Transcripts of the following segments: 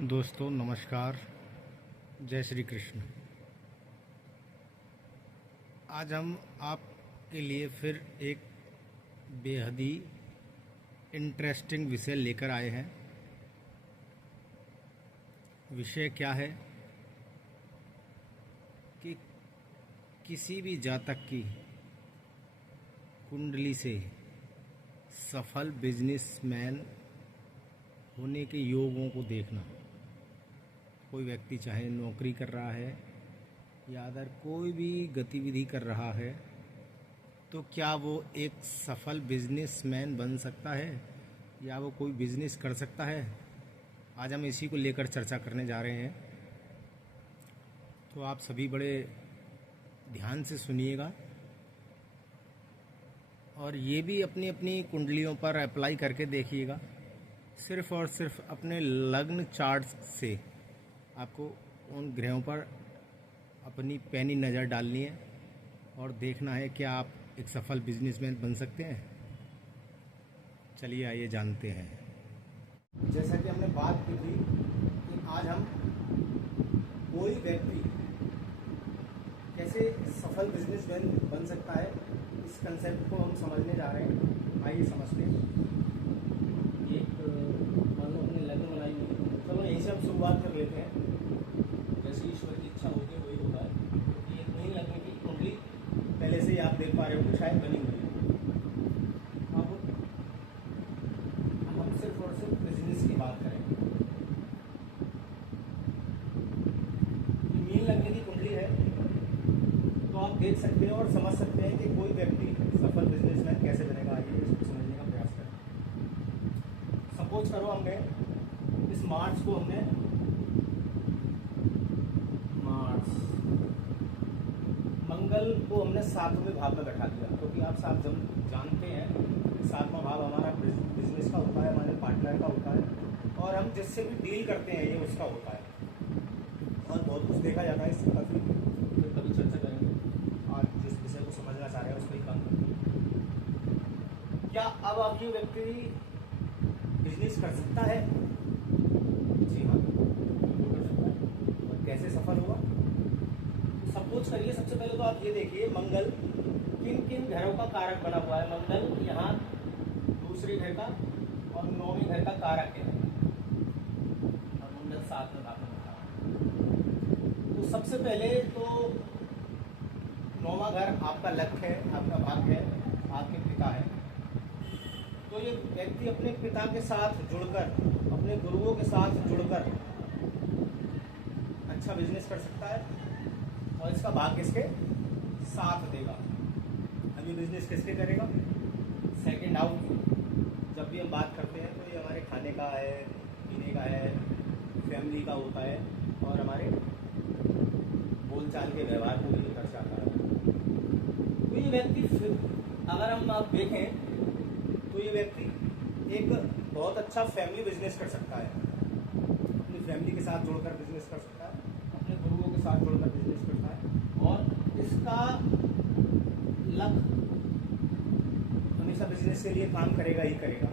दोस्तों नमस्कार, जय श्री कृष्ण। आज हम आपके लिए फिर एक बेहद ही इंटरेस्टिंग विषय लेकर आए हैं। विषय क्या है कि किसी भी जातक की कुंडली से सफल बिजनेसमैन होने के योगों को देखना। कोई व्यक्ति चाहे नौकरी कर रहा है या अदर कोई भी गतिविधि कर रहा है, तो क्या वो एक सफल बिजनेसमैन बन सकता है या वो कोई बिजनेस कर सकता है। आज हम इसी को लेकर चर्चा करने जा रहे हैं, तो आप सभी बड़े ध्यान से सुनिएगा और ये भी अपनी अपनी कुंडलियों पर अप्लाई करके देखिएगा। सिर्फ और सिर्फ अपने लग्न चार्ट से आपको उन ग्रहों पर अपनी पैनी नज़र डालनी है और देखना है कि आप एक सफल बिजनेसमैन बन सकते हैं। चलिए आइए जानते हैं। जैसा कि हमने बात की थी कि आज हम कोई व्यक्ति कैसे सफल बिजनेसमैन बन सकता है, इस कंसेप्ट को हम समझने जा रहे हैं। आइए समझते हैं। एक मान लो हमने लग्न बनाई हुई है, चलो यहीं से हम शुरुआत कर लेते हैं। जैसे ईश्वर की इच्छा होती है वही होता है। तो एक नई लग्न की कुंडली पहले से ही आप देख पा रहे हो कि शायद बनी हुई है। अब हम सिर्फ और सिर्फ बिजनेस की बात करेंगे। मीन लग्न की कुंडली है, तो आप देख सकते हैं और समझ सकते हैं कि कोई व्यक्ति सफल बिजनेसमैन कैसे बनेगा। आइए इसको समझने का प्रयास करें। सपोज करो हमने इस मार्च को मंगल को हमने सातवें भाव में बैठा दिया, क्योंकि आप सब जानते हैं कि सातवां भाव हमारा बिजनेस का होता है, हमारे पार्टनर का होता है और हम जिससे भी डील करते हैं ये उसका होता है और बहुत कुछ देखा जाता है। इससे काफ़ी कभी चर्चा करेंगे और जिस विषय को समझना चाह रहे हैं उसको ही काम करेंगे। क्या अब आप ये व्यक्ति बिजनेस कर सकता है? जी हाँ, बिल्कुल कर सकता है। और कैसे सफल होगा? सपोज करिए, सबसे पहले तो आप ये देखिए मंगल किन किन घरों का कारक बना हुआ है। मंगल यहाँ दूसरे घर का और नौवीं घर का कारक है और मंगल साथ में भाग में बैठा है। तो सबसे पहले तो नौवां घर आपका लक्ष्य है, आपका भाग्य है, आपके पिता है। तो ये व्यक्ति अपने पिता के साथ जुड़कर, अपने गुरुओं के साथ जुड़कर अच्छा बिजनेस कर सकता है और इसका भाग्य इसके साथ देगा। अब ये बिजनेस किसके करेगा? Second house. जब भी हम बात करते हैं तो ये हमारे खाने का है, पीने का है, फैमिली का होता है और हमारे बोलचाल के व्यवहार को भी दर्शाता है। तो ये व्यक्ति फिर अगर हम आप देखें तो ये व्यक्ति एक बहुत अच्छा फैमिली बिजनेस कर सकता है। अपनी फैमिली के साथ जुड़कर बिजनेस कर सकता है, अपने गुरुओं के साथ जुड़कर बिजनेस करता है और इसका लक्ष्य हमेशा बिजनेस के लिए काम करेगा ही करेगा,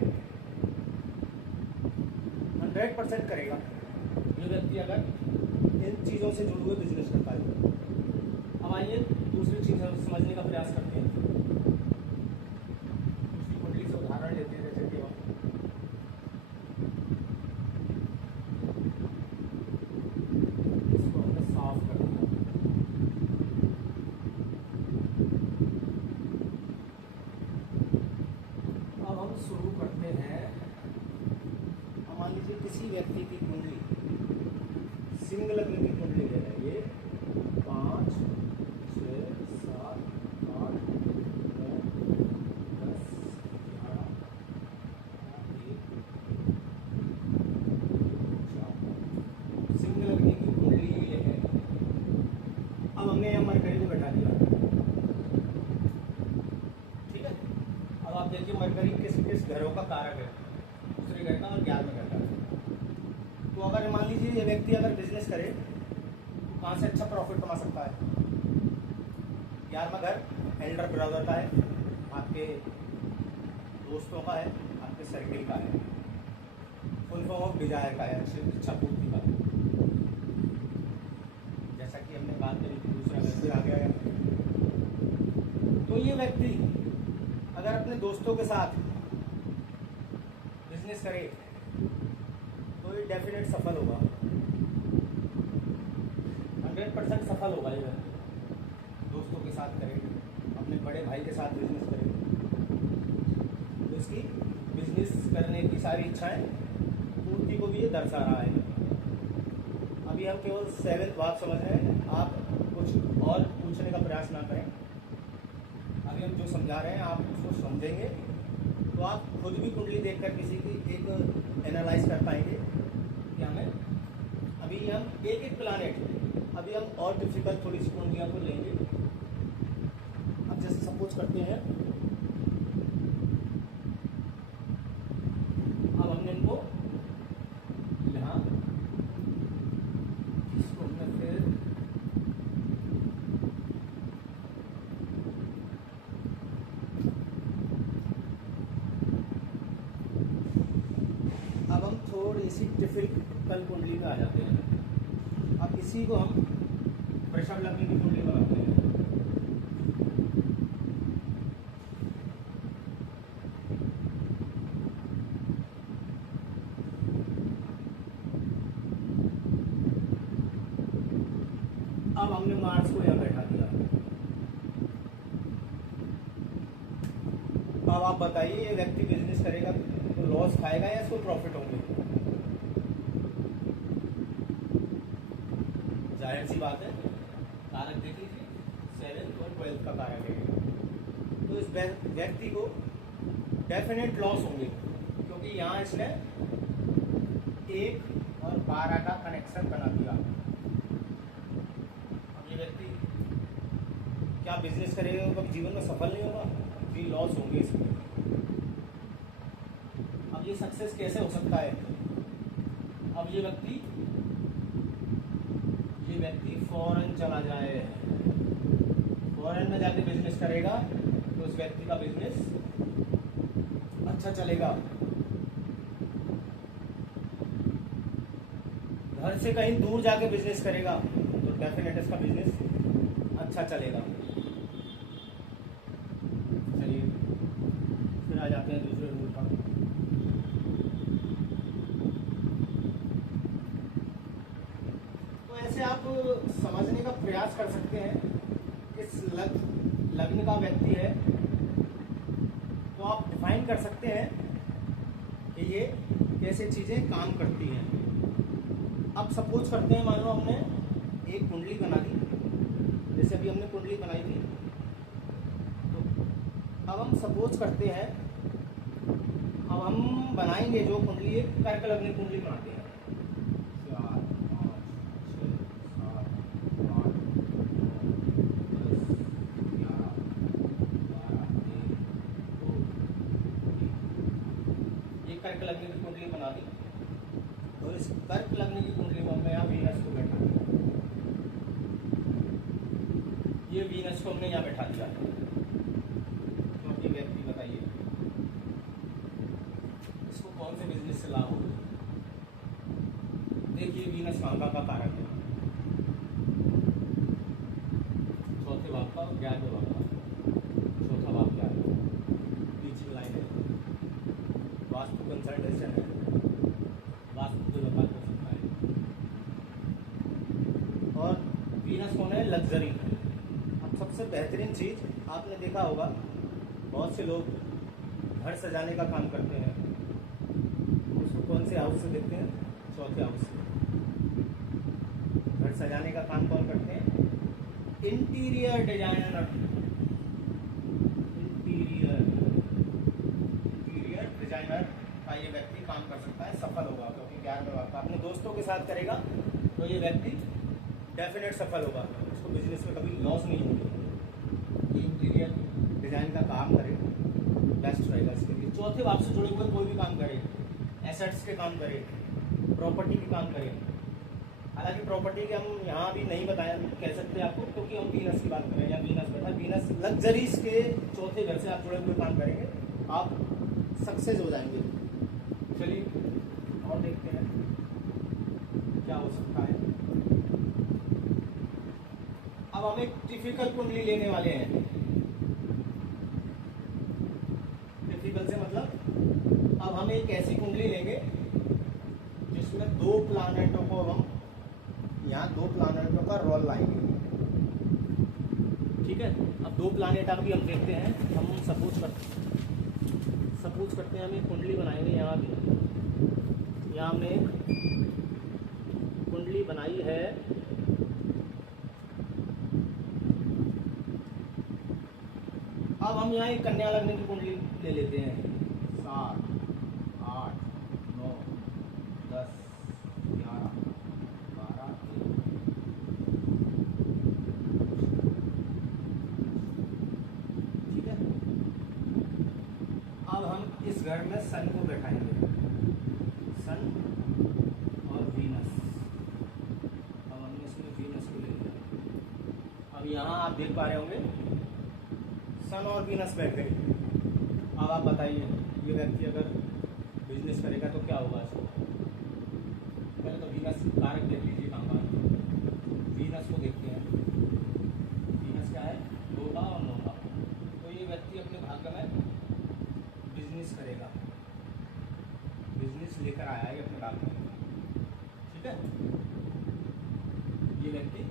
100% करेगा ये व्यक्ति अगर इन चीज़ों से जुड़े हुए बिजनेस करता है। अब आइए दूसरी चीज़ हम समझने का प्रयास करते हैं। दूसरी कुंडली से उदाहरण लेते हैं। जैसे कि इसको हमने साफ कर दिया। अब हम शुरू करते हैं। मान लीजिए किसी व्यक्ति की कुंडली सिंह लग्न की कुंडली है, ये 5, 6, 7, 8, 9, 10, 11, 1, 4। सिंह लग्न की कुंडली ये है। अब हमने यहाँ मरकरी को बैठा दिया, ठीक है। अब आप देखिए मरकरी किस किस घरों का कारक है? दूसरे घर का और 11वें घर का। तो अगर मान लीजिए ये व्यक्ति अगर बिजनेस करे तो कहाँ से अच्छा प्रॉफिट कमा सकता है? 11वां घर एल्डर ब्रदर का है, आपके दोस्तों का है, आपके सर्किल का है। फुल फॉर्म ऑफ डिजायर का है, इच्छा पूर्ति का। जैसा कि हमने बात करी थी, दूसरा वैसे आ गया है। तो ये व्यक्ति अगर अपने दोस्तों के साथ बिजनेस करे तो ये डेफिनेट सफल होगा, 100% सफल होगा। ये दोस्तों के साथ करे, अपने बड़े भाई के साथ बिजनेस करे तो इसकी बिजनेस करने की सारी इच्छाएं पूर्ति को भी ये दर्शा रहा है। अभी हम केवल 7th भाव समझ रहे हैं, आप कुछ और पूछने का प्रयास ना करें। अभी हम जो समझा रहे हैं आप उसको समझेंगे तो आप खुद भी कुंडली देखकर किसी की एक एनालाइज कर पाएंगे कि हमें अभी हम एक प्लानेट, अभी हम और डिफिकल्ट थोड़ी सी कुंडलियाँ को लेंगे। अब जैसे सपोज करते हैं, अब हमने इनको यहाँ इसको हमने फिर अब हम थोड़ी सी डिफिकल्ट कुंडली में आ जाते हैं। अब इसी को हम वृषभ लग्न की कुंडली बनाते हैं। अब हमने मार्स को यहाँ बैठा दिया। अब आप बताइए, ये व्यक्ति बिजनेस करेगा तो लॉस खाएगा या इसको प्रॉफिट होंगे? जाहिर सी बात है, कारक देख लीजिए, 7th और 12th का कारक है। तो इस व्यक्ति को डेफिनेट लॉस होंगे, क्योंकि यहाँ इसने 1 और 12 का कनेक्शन बना दिया। व्यक्ति क्या बिजनेस करेगा, कभी जीवन में सफल नहीं होगा, भी लॉस होंगे इसमें। अब ये सक्सेस कैसे हो सकता है? अब ये व्यक्ति फॉरेन चला जाए, फॉरेन में जाके बिजनेस करेगा तो उस व्यक्ति का बिजनेस अच्छा चलेगा। घर से कहीं दूर जाके बिजनेस करेगा तो डेफिनेट इसका बिजनेस अच्छा चलेगा। चलिए फिर आ जाते हैं दूसरे रूल पर। तो ऐसे आप समझने का प्रयास कर सकते हैं, इस लग्न का व्यक्ति है तो आप डिफाइन कर सकते हैं कि ये कैसे चीज़ें काम करती हैं। अब सपोज करते हैं, मान लो हमने एक कुंडली बना दी, जैसे अभी हमने कुंडली बनाई थी, तो अब हम सपोज करते हैं, अब हम बनाएंगे जो कुंडली, एक कर्क लग्न कुंडली बनाते हैं। 4 5 6 7 8 9 10 11 12 1 2 ये कर्क लग्न की कुंडली बना दी। और इस कर्क लग्न की कुंडली में हमने यहाँ वीनस को बैठा दिया। ये वीनस को हमने यहाँ बैठा दिया। तो ये व्यक्ति बताइए इसको कौन से बिजनेस से लाभ होगा? देखिए वीनस कांगा का कारक है, 4th भाव का और 11वें भाव का। 4था भाव क्या है? टीचिंग लाइन है, वास्तु कंसल्टेशन है, वास्तु पे व्यापार कर सकता है। और वीनस कौन है? लग्जरी। अब सबसे बेहतरीन चीज़ आपने देखा होगा, बहुत से लोग घर सजाने का काम करते हैं, उसको कौन से हाउस से देखते हैं? 4th हाउस से। घर सजाने का काम कौन करते हैं? Interior designer. इंटीरियर डिजाइनर का ये व्यक्ति काम कर सकता है, सफल होगा, क्योंकि 11वें भाव का अपने दोस्तों के साथ करेगा तो ये व्यक्ति डेफिनेट सफल होगा, उसको बिजनेस में कभी लॉस नहीं होगी। इंटीरियर डिजाइन का काम करे बेस्ट रहेगा इसके लिए। 4th भाव से जुड़े हुए कोई भी काम करे, एसेट्स के काम करे, प्रॉपर्टी के काम करे। हालांकि प्रॉपर्टी के हम यहाँ भी नहीं बताया कह सकते आपको, क्योंकि हम वीनस की बात करें, या वीनस बैठा, वीनस लग्जरीज के 4थे घर से आप जुड़े हुए काम करेंगे, आप सक्सेस हो जाएंगे। चलिए और और देखते हैं क्या हो सकता है। अब हम एक टिपिकल कुंडली लेने वाले हैं। टिपिकल से मतलब अब हम एक ऐसी कुंडली लेंगे जिसमें 2 प्लानेटों को हम यहाँ 2 प्लानेटों का रोल लाएंगे। ठीक है, अब 2 प्लानेट अभी हम देखते हैं। हम सपोज करते हैं हम एक कुंडली बनाएंगे। यहाँ भी यहाँ हमने एक कुंडली बनाई है। अब हम यहाँ एक कन्या लग्न की कुंडली ले लेते हैं। 7, 8, 9, 10, 11, 12, 13। ठीक है, अब हम इस घर में सन को बैठाएंगे, सन और वीनस। अब हमने इसमें वीनस को ले लिया। अब यहाँ आप देख पा रहे होंगे सन और वीनस बैठ गए। अब आप बताइए ये व्यक्ति अगर बिजनेस करेगा तो क्या होगा इसको। पहले तो वीनस कारक देख लीजिए कहाँ पर। वीनस को देखते हैं। वीनस क्या है, 2 का और 9 का। तो ये व्यक्ति अपने भाग्य में बिजनेस करेगा, बिजनेस लेकर आया है अपने भाग्य में। ठीक है, ये व्यक्ति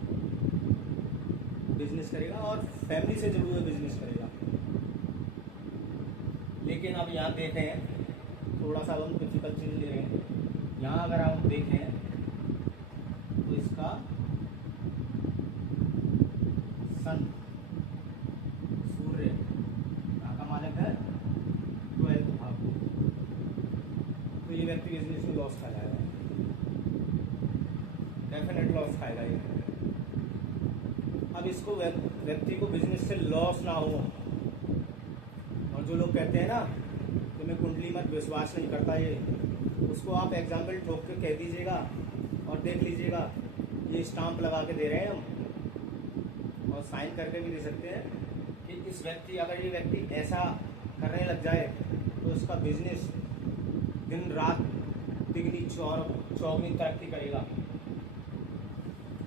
बिजनेस करेगा और फैमिली से जुड़े हुए बिजनेस करेगा। लेकिन अब यहाँ देखें थोड़ा सा हम डिफिकल्ट चीज ले रहे हैं। यहाँ अगर आप देखें तो इसका सन सूर्य यहाँ का मालिक है 12th भाव। तो ये व्यक्ति बिजनेस में लॉस खा जाएगा, डेफिनेट लॉस खाएगा ये। अब इसको व्यक्ति को बिजनेस से लॉस ना हो। और जो लोग कहते हैं ना कि मैं कुंडली मत विश्वास नहीं करता, ये उसको आप एग्जाम्पल ठोक के कह दीजिएगा और देख लीजिएगा। ये स्टाम्प लगा के दे रहे हैं हम, और साइन करके भी दे सकते हैं कि इस व्यक्ति अगर ये व्यक्ति ऐसा करने लग जाए तो इसका बिजनेस दिन रात तिगनी चौगनी तरक्की करेगा।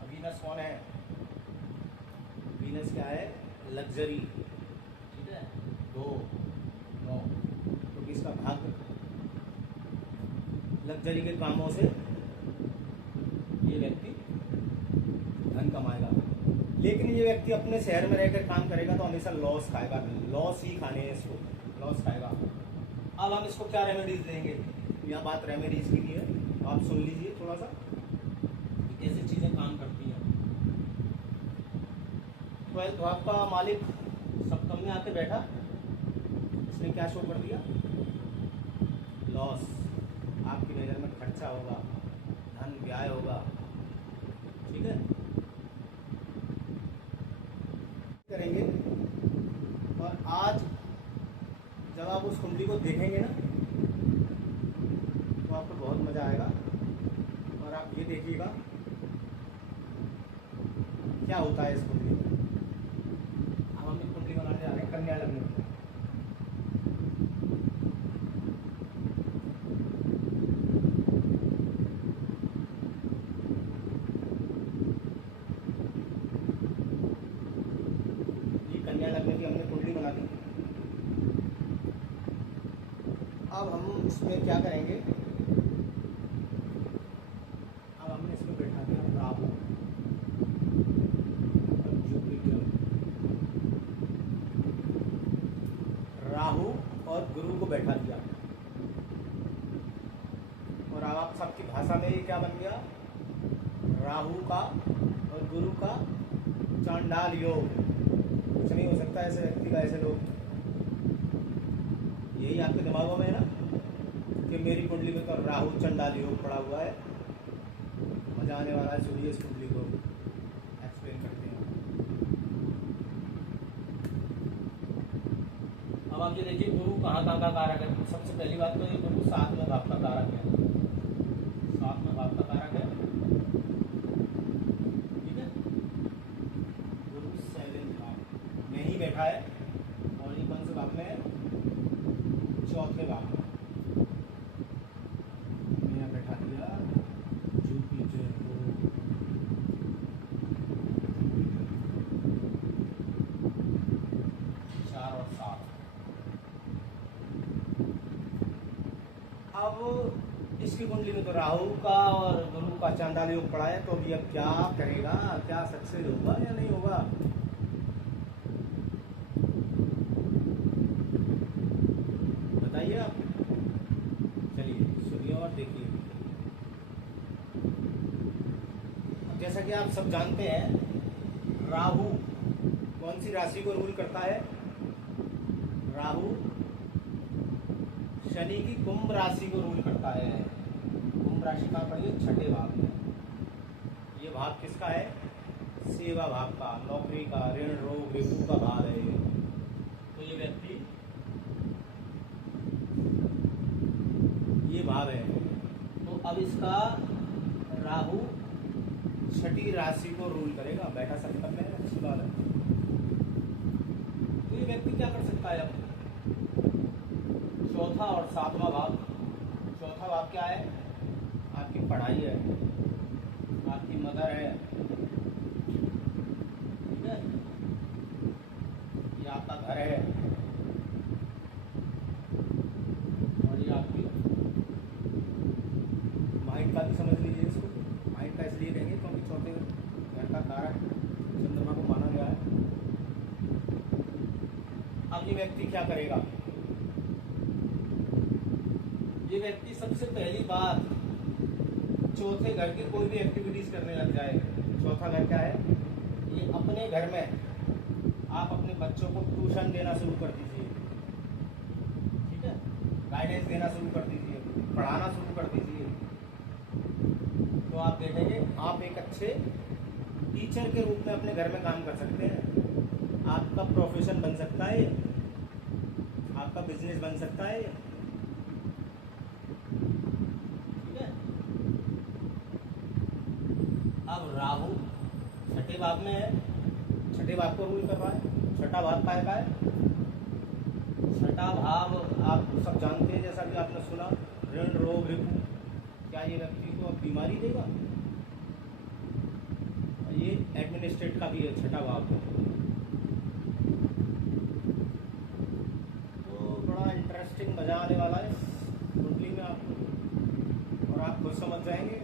वीनस कौन है, वीनस क्या है, लग्जरी। ठीक है, 2, 9, क्योंकि इसका भाग्य लग्जरी के कामों से ये व्यक्ति धन कमाएगा। लेकिन ये व्यक्ति अपने शहर में रहकर काम करेगा तो हमेशा लॉस खाएगा, लॉस ही खाने हैं इसको, लॉस खाएगा। अब हम इसको क्या रेमेडीज देंगे, यहाँ बात रेमेडीज की है, आप सुन लीजिए थोड़ा सा कैसे चीजें काम करती हैं। 12th भाव का मालिक सप्तम में आके बैठा, इसने क्या शो कर दिया, लॉस। आपकी नज़र में खर्चा होगा, धन व्यय होगा। ठीक है, करेंगे। और आज जब आप उस कुंडली को देखेंगे ना तो आपको बहुत मजा आएगा। और आप ये देखिएगा क्या होता है इस कुंडली में। अब हम एक कुंडली बनाने जा रहे हैं कन्या लग्न में। ये कन्या लग्न की हमने कुंडली बना दी। अब हम इसमें क्या करेंगे, अब हमने इसमें बैठा दिया राहु और जुपिटर, राहु और गुरु को बैठा दिया। और अब आप सबकी भाषा में ये क्या बन गया, राहु का और गुरु का चांडाल योग। कुछ नहीं हो सकता ऐसे व्यक्ति का, ऐसे लोग। यही आपके दिमागों में है ना कि मेरी कुंडली में तो राहु चंडाल योग पड़ा हुआ है। मजा आने वाला है, सुनिए इस कुंडली को एक्सप्लेन करते हैं। अब आप ये देखिए गुरु कहाँ कहाँ का कारक है। सबसे पहली बात तो ये गुरु 7वें भाव का कारक है, 7वें भाव का कारक है। ठीक है, गुरु 7वें भाव में ही बैठा है और ये कौन से भाव में है, 4थे भाव में यहाँ बैठा है। कुंडली में तो राहु का और गुरु का चांडाल योग पड़ा है, तो अभी अब क्या करेगा, क्या सक्सेस होगा या नहीं होगा? बताइए आप। चलिए सुनिए और देखिए। अब जैसा कि आप सब जानते हैं, राहु कौन सी राशि को रूल करता है? राहु शनि की कुंभ राशि को रूल करता है। कुंभ राशि कहाँ पड़ी है? छठे भाव में। ये भाव किसका है? सेवा भाव का, नौकरी का, ऋण रोग रिपू का भाव है। तो ये व्यक्ति, ये भाव है। तो अब इसका राहु छठी राशि को रूल करेगा। बैठा सकता में अच्छी बात है। तो ये व्यक्ति क्या कर सकता है? अब चौथा और सातवां भाव। चौथा भाव क्या है? आपकी पढ़ाई है, आपकी मदर है, ठीक है, ये आपका घर है, और ये आपकी माइंड का भी समझ लीजिए इसको। माइंड का इसलिए कहेंगे क्योंकि चौथे घर का कारक चंद्रमा को माना गया है। अब ये व्यक्ति क्या करेगा? ये व्यक्ति सबसे पहली बात चौथे घर की कोई भी एक्टिविटीज करने लग जाए। चौथा घर क्या है? ये अपने घर में आप अपने बच्चों को ट्यूशन देना शुरू कर दीजिए, ठीक है, गाइडेंस देना शुरू कर दीजिए, पढ़ाना शुरू कर दीजिए। तो आप देखेंगे आप एक अच्छे टीचर के रूप में अपने घर में काम कर सकते हैं। आपका प्रोफेशन बन सकता है, आपका बिजनेस बन सकता है, ठीक है। अब राहु छठे भाव में है, छठे भाव को रूल कर रहा है। छठा भाव का है? छठा भाव आप सब जानते हैं, जैसा कि आपने सुना, ऋण रोग रिपू। क्या ये व्यक्ति को अब बीमारी देगा? ये एडमिनिस्ट्रेट का भी है छठा भाव। तो बड़ा इंटरेस्टिंग मजा आने वाला है कुंडली में आपको, और आप खुद समझ जाएंगे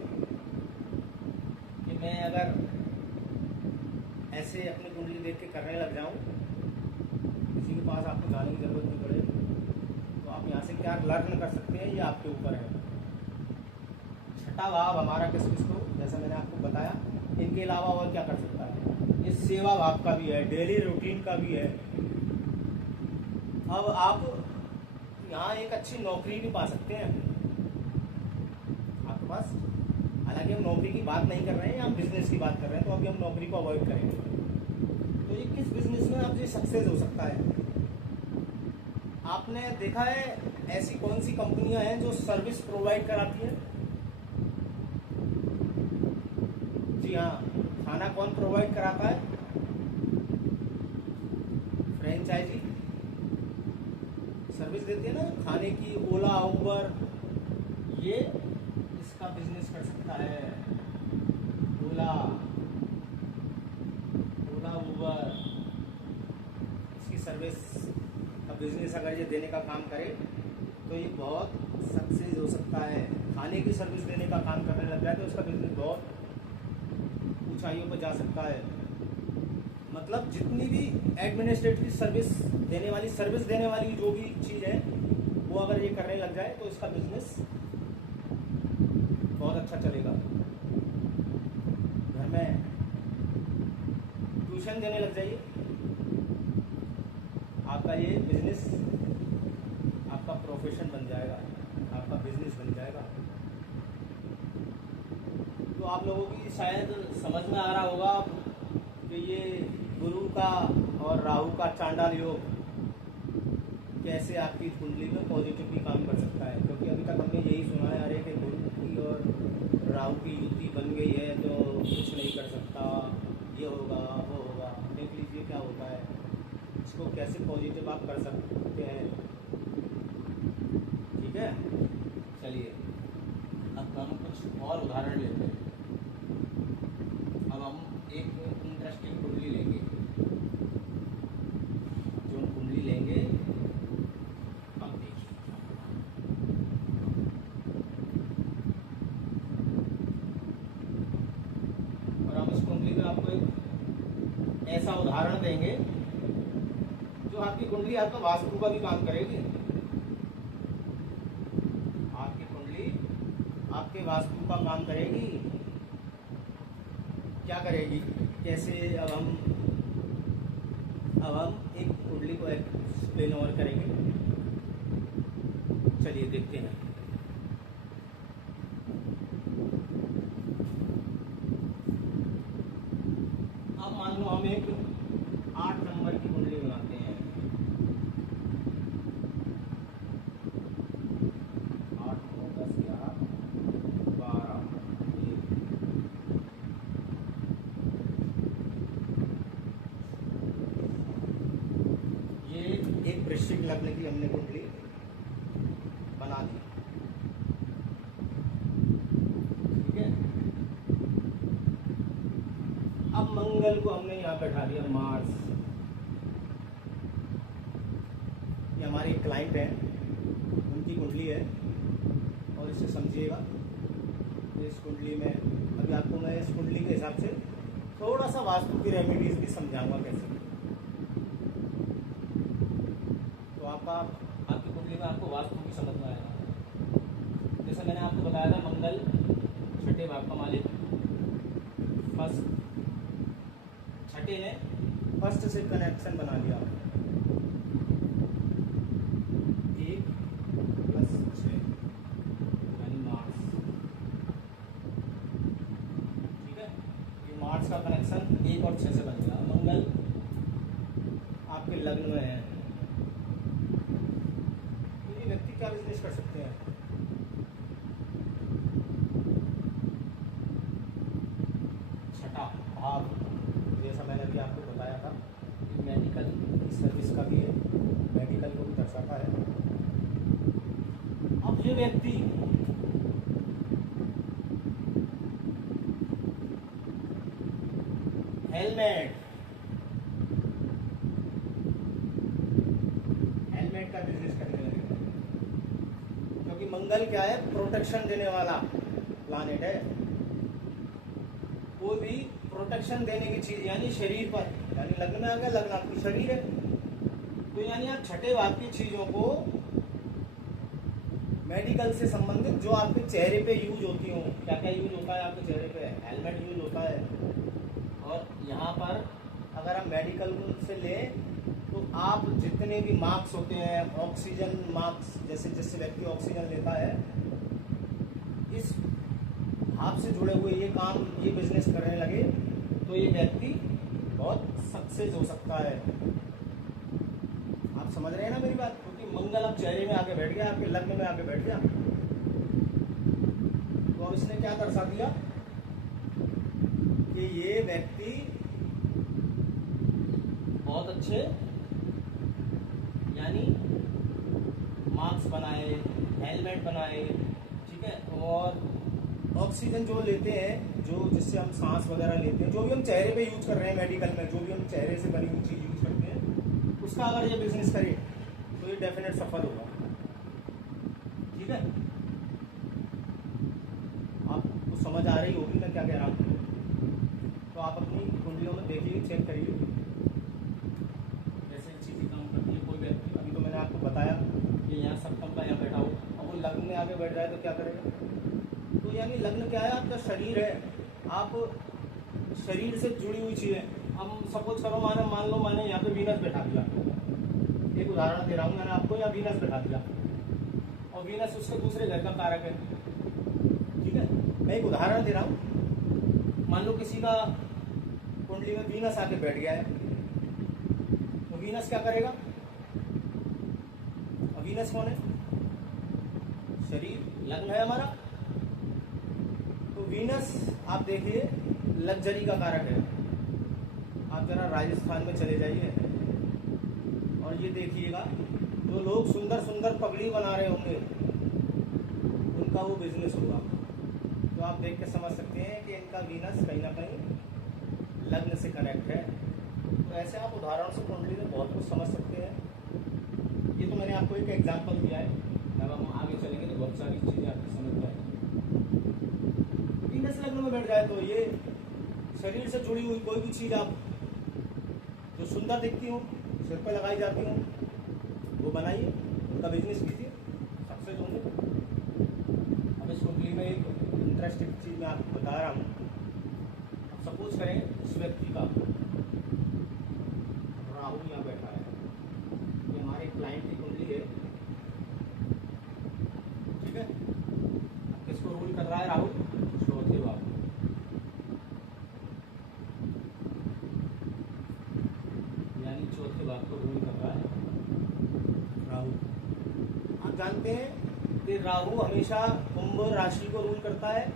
कि मैं अगर ऐसे अपनी कुंडली देख के करने लग जाऊं, किसी के पास आपको जाने की जरूरत नहीं पड़े, तो आप यहाँ से क्या लर्न कर सकते हैं, ये आपके ऊपर है। छठा भाव हमारा किस को, जैसा मैंने आपको बताया, इनके अलावा और क्या कर सकता है? ये सेवा भाव का भी है, डेली रूटीन का भी है। अब आप यहाँ एक अच्छी नौकरी भी पा सकते हैं आपके पास। हालांकि हम नौकरी की बात नहीं कर रहे हैं, हम बिजनेस की बात कर रहे हैं, तो अभी हम नौकरी को अवॉइड करेंगे। तो ये किस बिजनेस में आप ये सक्सेस हो सकता है? आपने देखा है ऐसी कौन सी कंपनियां हैं जो सर्विस प्रोवाइड कराती हैं? जी हाँ, खाना कौन प्रोवाइड कराता है? फ्रेंचाइजी सर्विस देती है ना खाने की। ओला उबर, ये इसका बिजनेस कर सकता है। ओला उबर, इसकी सर्विस का बिजनेस अगर ये देने का काम करे तो ये बहुत सक्सेस हो सकता है। खाने की सर्विस देने का काम करने लग जाए तो इसका बिजनेस बहुत ऊंचाइयों पर जा सकता है। मतलब जितनी भी एडमिनिस्ट्रेटिव सर्विस देने वाली जो भी चीज़ है, वो अगर ये करने लग जाए तो इसका बिजनेस बहुत अच्छा चलेगा। घर में ट्यूशन देने लग जाइए, आपका ये बिजनेस आपका प्रोफेशन बन जाएगा, आपका बिजनेस बन जाएगा। तो आप लोगों की शायद समझ में आ रहा होगा कि ये गुरु का और राहु का चांडाल योग कैसे आपकी कुंडली में पॉजिटिवली काम कर सकता है। क्योंकि अभी तक हमने यही सुना है, अरे कि गुरु की और राहु की युति बन गई है तो कुछ नहीं कर सकता, ये होगा वो होगा। देख लीजिए क्या होता है, इसको कैसे पॉजिटिव आप कर सकते हैं, ठीक है। चलिए अब हम कुछ और उदाहरण लेते हैं। अब हम एक इंटरेस्टिंग कुंडली लेंगे। जो हम कुंडली लेंगे, अब देखिए आपको एक ऐसा उदाहरण देंगे जो आपकी कुंडली आपका वास्तु का भी काम करेगी। आपकी कुंडली आपके वास्तु का काम करेगी। क्या करेगी, कैसे? अब हम एक कुंडली को एक्सप्लेन और करेंगे। चलिए देखते हैं। अब मान लो हम एक 8 नंबर की कुंडली बनाते हैं। 8 9 10 11 12 ये एक वृश्चिक लग्न की हमने कुंडली बना दी। ठीक है। अब मंगल को हमने यहाँ बैठा दिया, मार्स। ये हमारी क्लाइंट है, उनकी कुंडली है। और इसे समझिएगा, इस कुंडली में अभी आपको मैं इस कुंडली के हिसाब से थोड़ा सा वास्तु की रेमेडीज भी समझाऊंगा कैसे। तो आपकी कुंडली में आपको वास्तु की समझ में आएगा। जैसे मैंने आपको बताया था, मंगल छठे भाव का मालिक, फर्स्ट छठे ने फर्स्ट से कनेक्शन बना लिया। 1 + 6 यानी मार्स। ठीक है, ये मार्स का कनेक्शन 1 और 6 से बन गया। मंगल आपके लग्न में है, तो ये व्यक्ति क्या बिजनेस कर सकते हैं? छठा भाव, जैसा मैंने अभी आपको बताया था, मेडिकल सर्विस का भी है, मेडिकल को भी दर्शाता है। अब ये व्यक्ति हेलमेट का बिजनेस करने लगेगा, क्योंकि मंगल क्या है, प्रोटेक्शन देने वाला प्लानेट है। कोई भी प्रोटेक्शन देने की चीज, यानी शरीर पर, यानी लग्न में आ गया, लग्न आपकी शरीर है, तो यानी आप छठे भाव की चीजों को मेडिकल से संबंधित जो आपके चेहरे पे यूज होती हो, क्या क्या यूज होता है आपके चेहरे पे? हेलमेट यूज होता है। और यहाँ पर अगर हम मेडिकल से लें तो आप जितने भी मार्क्स होते हैं, ऑक्सीजन मार्क्स, जैसे जिससे व्यक्ति ऑक्सीजन लेता है, इस भाव से जुड़े हुए ये काम, ये बिजनेस करने लगे तो ये व्यक्ति बहुत सक्सेस हो सकता है। आप समझ रहे हैं ना मेरी बात? क्योंकि मंगल अब चेहरे में आके बैठ गया, आपके लग्न में आके बैठ गया, तो अब इसने क्या दर्शा दिया कि ये व्यक्ति बहुत अच्छे यानी मास्क बनाए, हेलमेट बनाए, ठीक है, और ऑक्सीजन जो लेते हैं, जो जिससे हम सांस वगैरह लेते हैं, जो भी हम चेहरे पे यूज कर रहे हैं मेडिकल में, जो भी हम चेहरे से बनी हुई चीज यूज करते हैं, उसका अगर ये बिजनेस करे तो ये डेफिनेट सफल होगा। ठीक है, आपको समझ आ रही होगी मैं क्या कह रहा हूँ? तो आप अपनी कुंडलियों में देखिए, चेक करिए कैसे चीज़ें काम करती है। कोई व्यक्ति, अभी तो मैंने आपको बताया कि यहाँ सप्तम का यहाँ बैठा हो, अब वो लग्न में आगे बैठ जाए तो क्या करेगा? तो यानी लग्न क्या है? आपका शरीर है, आप शरीर से जुड़ी हुई चीज़ें। हम सपोज करो, मान लो मैंने यहाँ पे वीनस बैठा दिया, एक उदाहरण दे रहा हूँ, मैंने आपको यहाँ वीनस बैठा दिया और वीनस उसके दूसरे घर का कारक है। ठीक है, मैं एक उदाहरण दे रहा हूँ। मान लो किसी का कुंडली में वीनस आके बैठ गया है, तो वीनस क्या करेगा? अब वीनस कौन है? शरीर, लग्न है हमारा। तो वीनस आप देखिए लग्जरी का कारक है। आप जरा राजस्थान में चले जाइए और ये देखिएगा, जो लोग सुंदर सुंदर पगड़ी बना रहे होंगे उनका वो बिजनेस होगा। तो आप देख के समझ सकते हैं कि इनका वीनस कहीं ना कहीं लग्न से कनेक्ट है। तो ऐसे आप उदाहरण से कुंडली में बहुत कुछ समझ सकते हैं। ये तो मैंने आपको एक एग्जांपल दिया है, जब हम आगे चलेंगे तो बहुत सारी चीज़ें आपकी समझ में आएंगी। वीनस लग्न में बैठ जाए तो ये शरीर से जुड़ी हुई कोई भी चीज़ आप जो सुंदर दिखती हो, सिर पर लगाई जाती हो, वो बनाइए, उनका बिजनेस कीजिए, सक्सेस होंगे। अब इस कुंडली में एक इंटरेस्टिंग चीज़ मैं आपको बता रहा हूँ। अब सपोज करें इस व्यक्ति का राहु यहाँ बैठा है, ये हमारे क्लाइंट की कुंडली है, ठीक है। अब किसको रूल कर रहा है राहु? चौथे भाव, यानी चौथे भाव को रूल कर रहा है राहु। आप जानते हैं कि राहु हमेशा कुंभ राशि को रूल करता है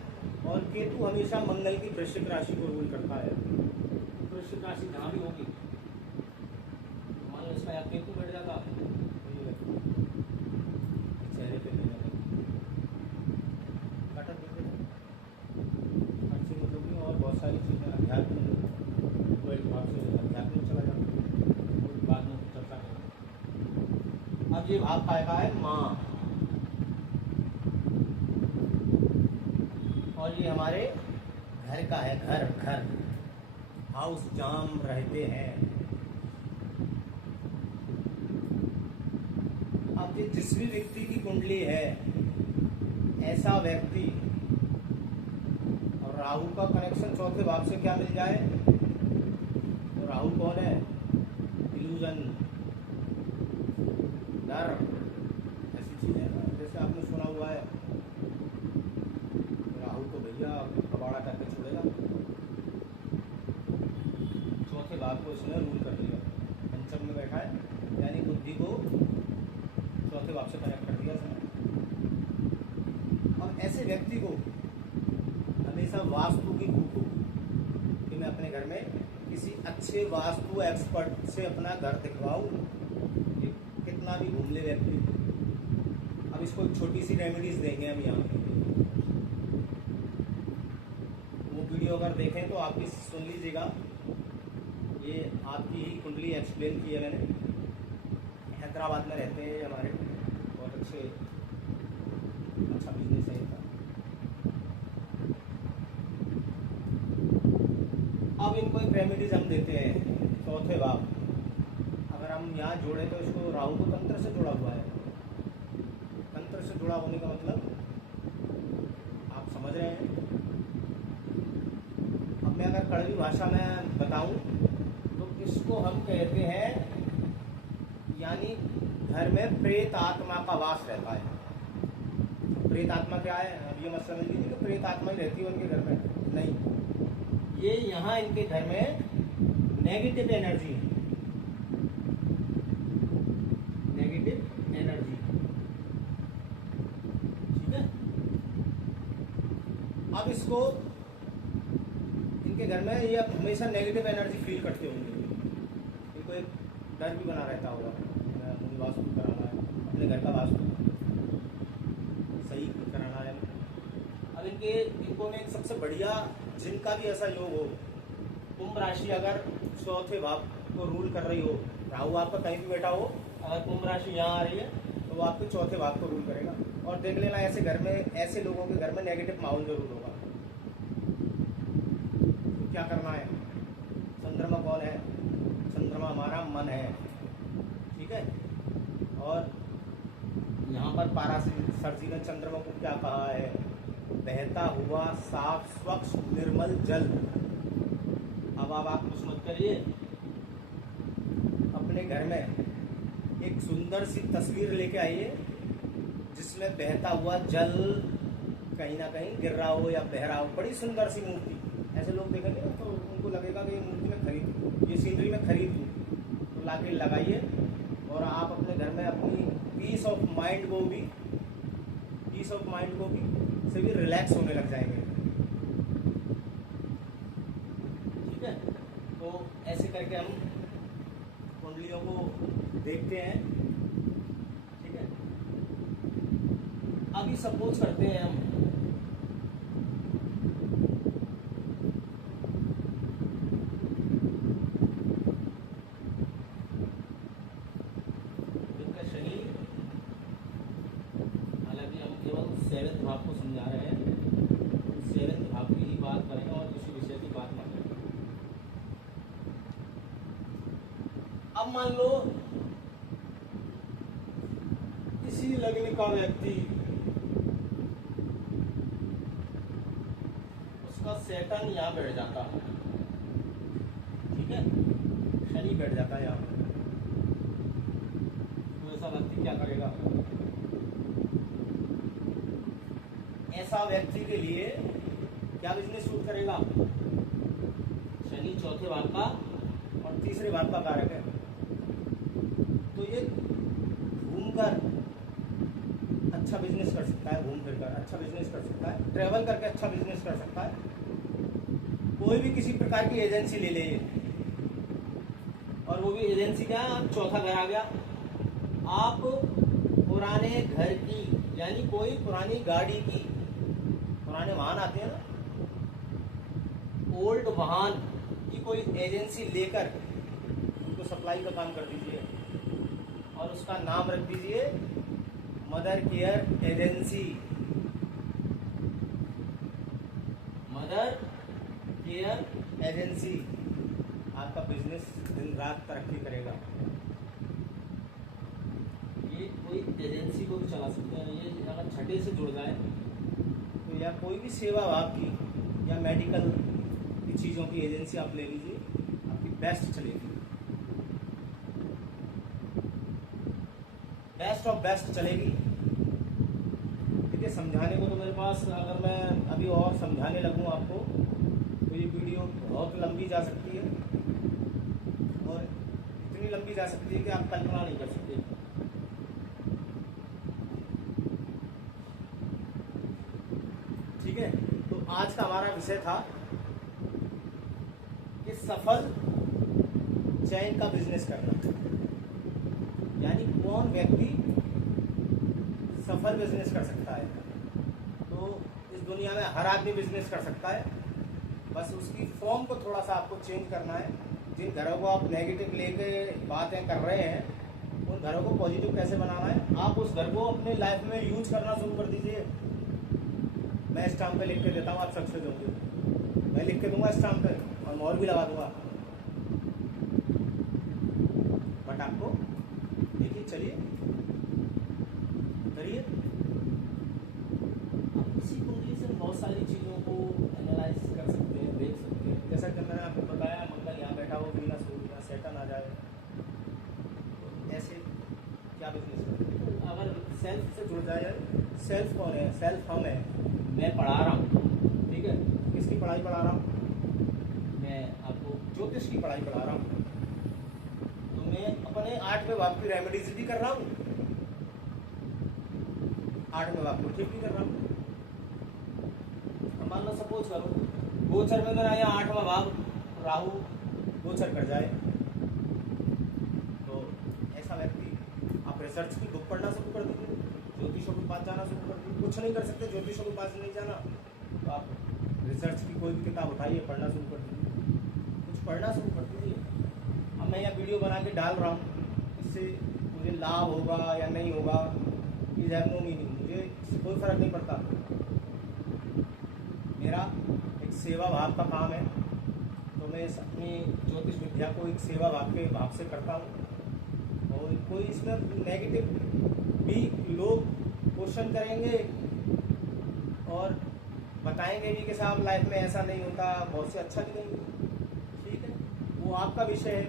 और केतु हमेशा मंगल की वृश्चिक राशि को रूल करता है। वृश्चिक राशि जहाँ भी होगी, मान लो इसका यहाँ केतु बैठ जाता, चेहरे पे नहीं लगे अच्छी मतलब नहीं, और बहुत सारी चीज़ें अध्यात्म को एक भाव से अध्यात्म में चला जाता है, वो बाद में चर्चा करें। अब ये भाव का है माँ, और ये हमारे घर का है, घर हाउस जहाँ हम रहते हैं। अब ये जिस भी व्यक्ति की कुंडली है, ऐसा व्यक्ति और राहु का कनेक्शन चौथे भाव से क्या मिल जाए, तो राहु कौन है? इल्यूजन, डर, ऐसी चीजें ना, जैसे आपने सुना हुआ है राहु तो भैया कबाड़ा करके छोड़ेगा। चौथे भाव को इसने रूल कर लिया, पंचम में बैठा है, यानी बुद्धि को चौथे भाव से कनेक्ट कर दिया इसने। और ऐसे व्यक्ति को हमेशा वास्तु की भूख होगी कि मैं अपने घर में किसी अच्छे वास्तु एक्सपर्ट से अपना घर दिखवाऊँ, कितना भी घूम ले व्यक्ति। अब इसको एक छोटी सी रेमेडीज देंगे हम यहाँ पे, वो वीडियो अगर देखें तो आप भी सुन लीजिएगा। ये आपकी ही कुंडली एक्सप्लेन की है मैंने। हैदराबाद में रहते हैं हमारे, बहुत अच्छा बिजनेस है इनका। अब इनको एक रेमेडीज हम देते हैं चौथे भाव। अगर हम यहाँ जोड़े तो इसको राहु को तंत्र से जुड़ा हुआ है। तंत्र से जुड़ा होने का मतलब आप समझ रहे हैं। अब मैं अगर कड़वी भाषा में बताऊं तो इसको हम कहते हैं, यानी घर में प्रेत आत्मा का वास रहता है। प्रेत आत्मा क्या है? अब ये मत समझ लीजिए कि प्रेत आत्मा ही रहती है उनके घर में, नहीं। ये यहाँ इनके घर में नेगेटिव एनर्जी है, नेगेटिव एनर्जी, ठीक है। अब इसको इनके घर में ये हमेशा नेगेटिव एनर्जी फील करते होंगे, इनको एक डर भी बना रहता होगा, मुझे वास्तु कराना है, अपने घर का वास्तु सही कराना है। अब इनको में एक सबसे बढ़िया, जिनका भी ऐसा योग हो, कुंभ राशि अगर चौथे भाव को रूल कर रही हो, राहु आपका कहीं भी बैठा हो, अगर कुंभ राशि यहाँ आ रही है तो वो आपके चौथे भाव को रूल करेगा। और देख लेना ऐसे घर में, ऐसे लोगों के घर में नेगेटिव माहौल जरूर होगा। तो क्या करना है? चंद्रमा कौन है? चंद्रमा हमारा मन है, ठीक है। और यहाँ पर पाराशर सर जी ने चंद्रमा को क्या कहा है? बहता हुआ साफ स्वच्छ निर्मल जल। अब आप कुछ मत करिए, अपने घर में एक सुंदर सी तस्वीर लेके आइए जिसमें बहता हुआ जल कहीं ना कहीं गिर रहा हो या बह रहा हो, बड़ी सुंदर सी मूर्ति। ऐसे लोग देखेंगे ना तो उनको लगेगा कि ये मूर्ति में खरीद, ये सीनरी में खरीद लूँ, तो लाके लगाइए। और आप अपने घर में अपनी पीस ऑफ माइंड को भी से भी रिलैक्स होने लग जाएंगे, ठीक है। तो ऐसे करके हम कुंडलियों को देखते हैं, ठीक है। अभी सपोज करते हैं हम शनि, हालांकि हम केवल 7वें भाव को समझा रहे हैं, 7वें भाव की ही बात करेंगे और किसी विषय की बात ना करें। अब मान लो किसी लग्न का व्यक्ति, उसका सैटर्न यहाँ बैठ जाता है, ठीक है, शनि बैठ जाता है यहाँ पर, तो ऐसा व्यक्ति क्या करेगा? ऐसा व्यक्ति के लिए क्या बिजनेस सूट करेगा? शनि चौथे भाव का और तीसरे भाव का कारक है, तो ये घूमकर अच्छा बिजनेस कर सकता है, घूम फिर कर अच्छा बिजनेस कर सकता है, ट्रैवल करके अच्छा बिजनेस कर सकता है। कोई भी किसी प्रकार की एजेंसी ले ले, और वो भी एजेंसी क्या, चौथा घर आ गया। आप पुराने घर की, यानी कोई पुरानी गाड़ी की, पुराने वाहन आते हैं ना, ओल्ड वाहन की कोई एजेंसी लेकर उनको सप्लाई का काम कर दीजिए, और उसका नाम रख दीजिए mother care agency. Mother care agency, आपका बिजनेस दिन रात तरक्की करेगा। ये कोई एजेंसी को भी चला सकते हैं, ये अगर छठे से जुड़ जाए तो, या कोई भी सेवा भाव की या मेडिकल की चीज़ों की एजेंसी आप ले लीजिए, आपकी बेस्ट चलेगी, बेस्ट ऑफ बेस्ट चलेगी। ठीक है, समझाने को तो मेरे पास, अगर मैं अभी और समझाने लगूँ आपको तो ये वीडियो बहुत लंबी जा सकती है, और इतनी लंबी जा सकती है कि आप कल्पना नहीं कर सकते। ठीक है, तो आज का हमारा विषय था कि सफल चैन का बिजनेस करना, यानी कौन व्यक्ति सफल बिजनेस कर सकता है। तो इस दुनिया में हर आदमी बिजनेस कर सकता है, बस उसकी फॉर्म को थोड़ा सा आपको चेंज करना है। जिन घरों को आप नेगेटिव लेके बातें कर रहे हैं, उन घरों को पॉजिटिव कैसे बनाना है, आप उस घर को अपने लाइफ में यूज करना शुरू कर दीजिए। मैं स्टाम्प पे लिख के देता हूँ, आप सक्सेस होंगे। मैं लिख के दूंगा स्टाम्प पे, और मोहर भी लगा दूंगा, बट आपको देखिए, चलिए करिए। आप इसी कुंडली से बहुत सारी चीज़ों को एनालाइज कर सकते हैं, देख सकते हैं। जैसा कि मैंने आपको बताया, मंगल यहाँ बैठा हो, वीनस हो, यहाँ सैटर्न आ जाए, तो ऐसे क्या बिजनेस है। अगर सेल्फ से जुड़ जाए, सेल्फ कौन है? सेल्फ हम है, मैं पढ़ा रहा हूँ, ठीक है, किसकी पढ़ाई पढ़ा रहा हूँ? मैं आपको ज्योतिष की पढ़ाई पढ़ा रहा हूँ, तो मैं अपने 8वें भाव की रेमेडीज भी कर रहा हूँ, 8वें भाव को ठीक भी कर रहा हूँ। मान लो सपोज करो गोचर में मेरा यहाँ 8वां भाव राहु गोचर कर जाए, तो ऐसा व्यक्ति, आप रिसर्च की बुक पढ़ना शुरू कर दीजिए, ज्योतिषों के पास जाना शुरू कर दीजिए। कुछ नहीं कर सकते, ज्योतिषों के पास नहीं जाना, तो आप रिसर्च की कोई भी किताब उठाइए, पढ़ना शुरू कर दीजिए, कुछ पढ़ना शुरू कर दीजिए। अब मैं यह वीडियो बना के डाल रहा हूँ, इससे मुझे लाभ होगा या नहीं होगा, इज हैव नो मीनिंग, मुझे इससे कोई फर्क नहीं पड़ता। मेरा एक सेवा भाव का काम है, तो मैं अपनी ज्योतिष विद्या को एक सेवा भाव के भाव से करता हूँ। और कोई इसमें नेगेटिव भी लोग क्वेश्चन करेंगे और बताएंगे भी कि साहब लाइफ में ऐसा नहीं होता, बहुत से अच्छा भी नहीं, ठीक है, वो आपका विषय है,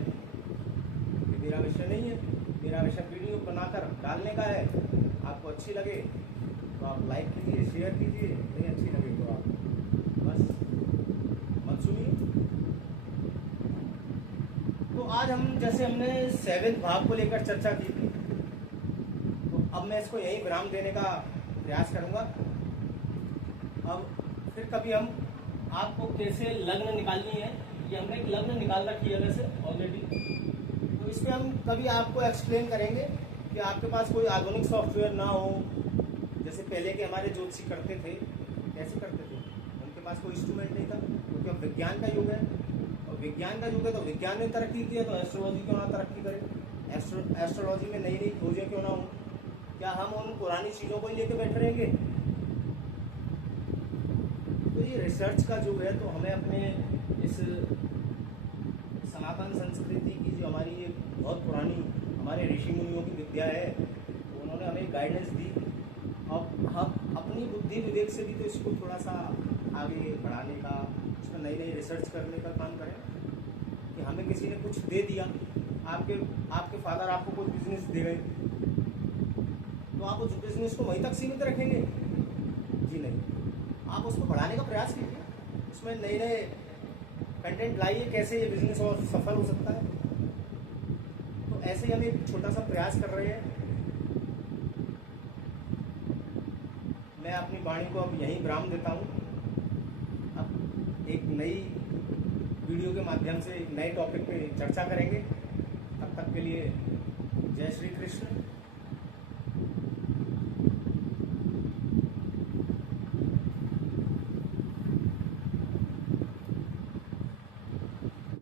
ये मेरा विषय नहीं है। मेरा विषय वीडियो बनाकर डालने का है, आपको अच्छी लगे तो आप लाइक कीजिए, शेयर कीजिए, नहीं अच्छी लगे तो आप बस मत सुनिए। तो आज हम, जैसे हमने 7वें भाव को लेकर चर्चा की थी, तो अब मैं इसको यही विराम देने का प्रयास करूंगा। अब फिर कभी हम आपको कैसे लग्न निकालनी है, ये हमने एक लग्न निकाल रखी है वैसे ऑलरेडी, तो इस पर हम कभी आपको एक्सप्लेन करेंगे कि आपके पास कोई आधुनिक सॉफ्टवेयर ना हो, जैसे पहले के हमारे ज्योतिषी करते थे। कैसे करते थे? उनके पास कोई इंस्ट्रूमेंट नहीं था, क्योंकि अब विज्ञान का युग है, और विज्ञान का युग है तो विज्ञान ने तरक्की की है, तो एस्ट्रोलॉजी क्यों ना तरक्की करे, एस्ट्रोलॉजी में नई नई खोजें क्यों ना हो। क्या हम उन पुरानी चीज़ों को ही लेके बैठे रहेंगे? तो ये रिसर्च का युग है, तो हमें अपने इस सनातन संस्कृति की जो हमारी ये बहुत पुरानी हमारे ऋषि मुनियों की विद्या है, उन्होंने हमें गाइडेंस दी। अब हम अपनी बुद्धि विवेक से भी तो इसको थोड़ा सा आगे बढ़ाने का, इसमें नई नई रिसर्च करने का काम करें। कि हमें किसी ने कुछ दे दिया, आपके फादर आपको कोई बिजनेस दे गए, तो आप उस बिजनेस को वहीं तक सीमित रखेंगे? जी नहीं, आप उसको बढ़ाने का प्रयास कीजिए, उसमें नए नए कंटेंट लाइए, कैसे ये बिजनेस और सफल हो सकता है। तो ऐसे ही हम एक छोटा सा प्रयास कर रहे हैं। मैं अपनी वाणी को अब यहीं विराम देता हूँ। अब एक नई वीडियो के माध्यम से एक नए टॉपिक पे चर्चा करेंगे। तब तक के लिए जय श्री कृष्ण।